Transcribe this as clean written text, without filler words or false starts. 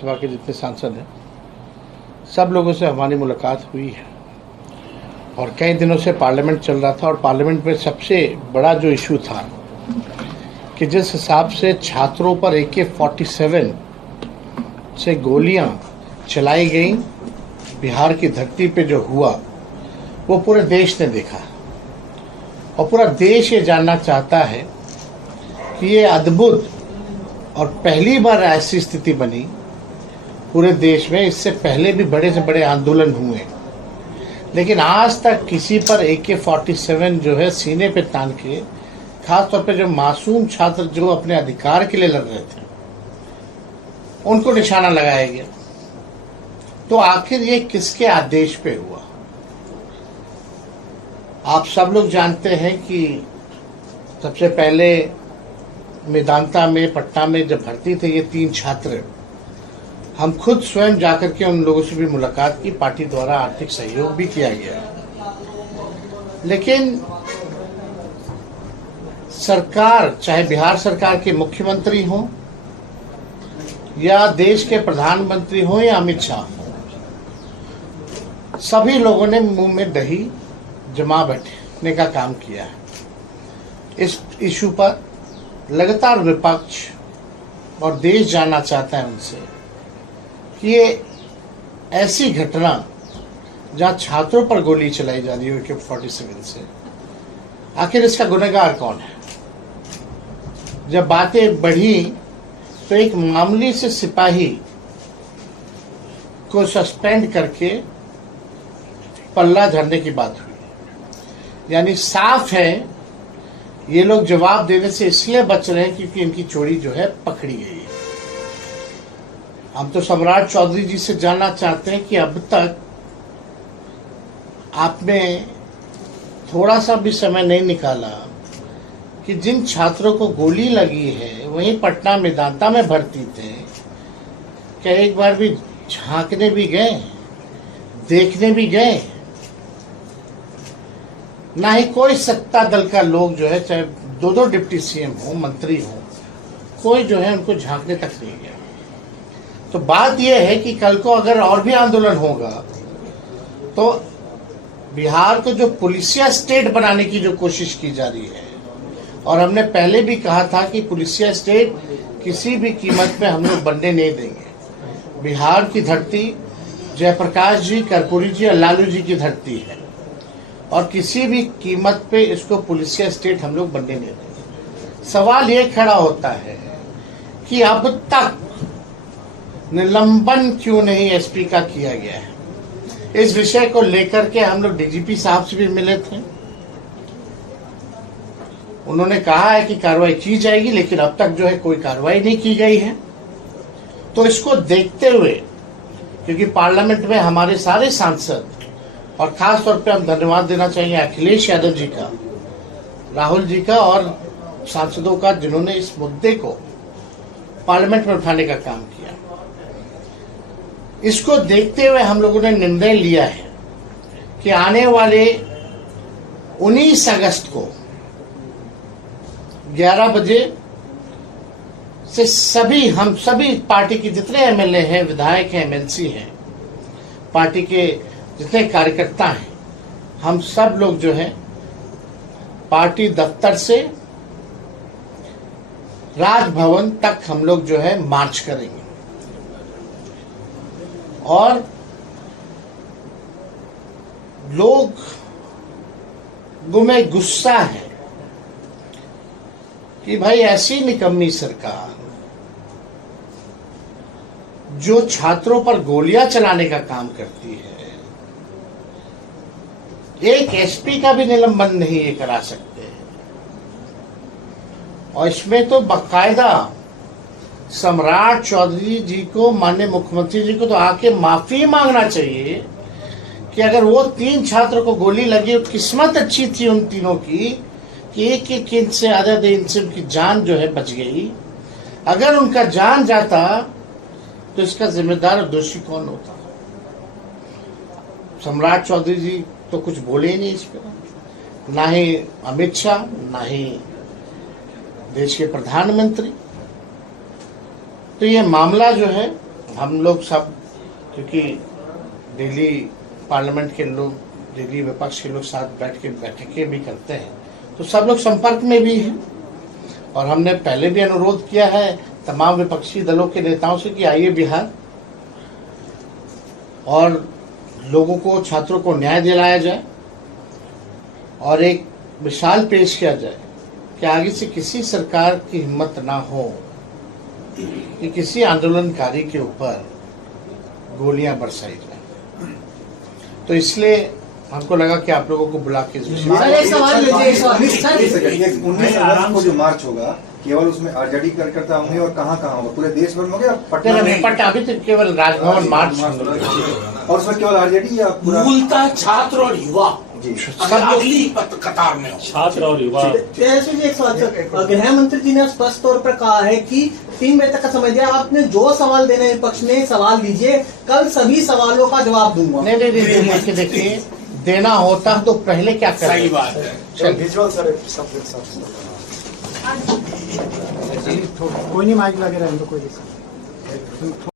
सभा के जितने सांसद हैं सब लोगों से हमारी मुलाकात हुई है और कई दिनों से पार्लियामेंट चल रहा था और पार्लियामेंट में सबसे बड़ा जो इशू था कि जिस हिसाब से छात्रों पर AK-47 से गोलियां चलाई गई बिहार की धरती पे जो हुआ वो पूरे देश ने देखा और पूरा देश ये जानना चाहता है कि ये अद्भुत और पहली बार ऐसी स्थिति बनी पूरे देश में। इससे पहले भी बड़े से बड़े आंदोलन हुए लेकिन आज तक किसी पर AK-47 जो है सीने पे तान के, खास तौर पे जो मासूम छात्र जो अपने अधिकार के लिए लड़ रहे थे उनको निशाना लगाया गया। तो आखिर ये किसके आदेश पे हुआ? आप सब लोग जानते हैं कि सबसे पहले मेदांता में पटना में जब भर्ती थे ये 3 छात्र, हम खुद स्वयं जाकर के उन लोगों से भी मुलाकात की, पार्टी द्वारा आर्थिक सहयोग भी किया गया। लेकिन सरकार, चाहे बिहार सरकार के मुख्यमंत्री हों या देश के प्रधानमंत्री हों या अमित शाह हों, सभी लोगों ने मुंह में दही जमा बैठने का काम किया है। इस इशू पर लगातार विपक्ष और देश जानना चाहता है उनसे कि ये ऐसी घटना जहां छात्रों पर गोली चलाई जा रही है AK-47 से, आखिर इसका गुनहगार कौन है? जब बातें बढ़ी तो एक मामूली से सिपाही को सस्पेंड करके पल्ला झड़ने की बात हुई। यानी साफ है ये लोग जवाब देने से इसलिए बच रहे हैं क्योंकि इनकी चोरी जो है पकड़ी गई है। हम तो सम्राट चौधरी जी से जानना चाहते हैं कि अब तक आपने थोड़ा सा भी समय नहीं निकाला कि जिन छात्रों को गोली लगी है वहीं पटना मेदांता में भर्ती थे, क्या एक बार भी झांकने भी गए, देखने भी गए? ना ही कोई सत्ता दल का लोग जो है, चाहे 2 डिप्टी CM हो, मंत्री हो, कोई जो है उनको झांकने तक नहीं गया। तो बात यह है कि कल को अगर और भी आंदोलन होगा तो बिहार को जो पुलिसिया स्टेट बनाने की जो कोशिश की जा रही है, और हमने पहले भी कहा था कि पुलिसिया स्टेट किसी भी कीमत पे हम लोग बनने नहीं देंगे। बिहार की धरती जयप्रकाश जी, कर्पूरी जी और लालू जी की धरती है और किसी भी कीमत पे इसको पुलिसिया स्टेट हम लोग बनने नहीं देंगे। सवाल ये खड़ा होता है कि अब तक निलंबन क्यों नहीं SP का किया गया है? इस विषय को लेकर के हम लोग DGP साहब से भी मिले थे। उन्होंने कहा है कि कार्रवाई की जाएगी, लेकिन अब तक जो है कोई कार्रवाई नहीं की गई है। तो इसको देखते हुए, क्योंकि पार्लियामेंट में हमारे सारे सांसद, और खास तौर पे हम धन्यवाद देना चाहिए अखिलेश यादव जी का, राहुल जी का और सांसदों का, जिन्होंने इस मुद्दे को पार्लियामेंट में उठाने का काम किया। इसको देखते हुए हम लोगों ने निर्णय लिया है कि आने वाले 19 अगस्त को 11 बजे से हम सभी पार्टी के जितने MLA हैं, विधायक हैं, MLC हैं, पार्टी के जितने कार्यकर्ता हैं, हम सब लोग जो है पार्टी दफ्तर से राजभवन तक हम लोग जो है मार्च करेंगे। और लोगों में गुस्सा है कि भाई ऐसी निकम्मी सरकार जो छात्रों पर गोलियां चलाने का काम करती है, एक SP का भी निलंबन नहीं ये करा सकते। और इसमें तो बाकायदा सम्राट चौधरी जी को, माननीय मुख्यमंत्री जी को तो आके माफी मांगना चाहिए कि अगर वो 3 छात्रों को गोली लगी, किस्मत अच्छी थी उन तीनों की कि एक इंच से आधा इंच से उनकी जान जो है बच गई। अगर उनका जान जाता तो इसका जिम्मेदार और दोषी कौन होता? सम्राट चौधरी जी तो कुछ बोले ही नहीं इस पर, ना ही अमित शाह, ना ही देश के प्रधानमंत्री। तो ये मामला जो है हम लोग सब, क्योंकि दिल्ली पार्लियामेंट के लोग, दिल्ली विपक्ष के लोग साथ बैठ के बैठकें भी करते हैं, तो सब लोग संपर्क में भी हैं। और हमने पहले भी अनुरोध किया है तमाम विपक्षी दलों के नेताओं से कि आइए बिहार और लोगों को, छात्रों को न्याय दिलाया जाए और एक मिसाल पेश किया जाए कि आगे से किसी सरकार की हिम्मत ना हो कि किसी आंदोलनकारी के ऊपर गोलियां बरसाई जाए। तो इसलिए हमको लगा कि आप लोगों को बुला के 19 अगस्त को जो मार्च होगा केवल उसमें आरजेडी कार्यकर्ता होंगे और कहाँ होगा, पूरे देश भर में होंगे या पटना में? पटना अभी तो केवल राजभवन मार्च और उसमें केवल आरजेडी या पूरा? मूलतः छात्र और युवा अगली कतार में छात्र और युवा। ऐसे जी एक सवाल, गृह मंत्री जी ने स्पष्ट तौर पर कहा है कि 3 बजे तक का समय दिया, आपने जो सवाल देने विपक्ष में सवाल दीजिए, कल सभी सवालों का जवाब दूंगा। नहीं, देखिए देना होता तो पहले क्या कर, सही बात है। कोई नहीं, माइक लगे रहे, कोई दिक्कत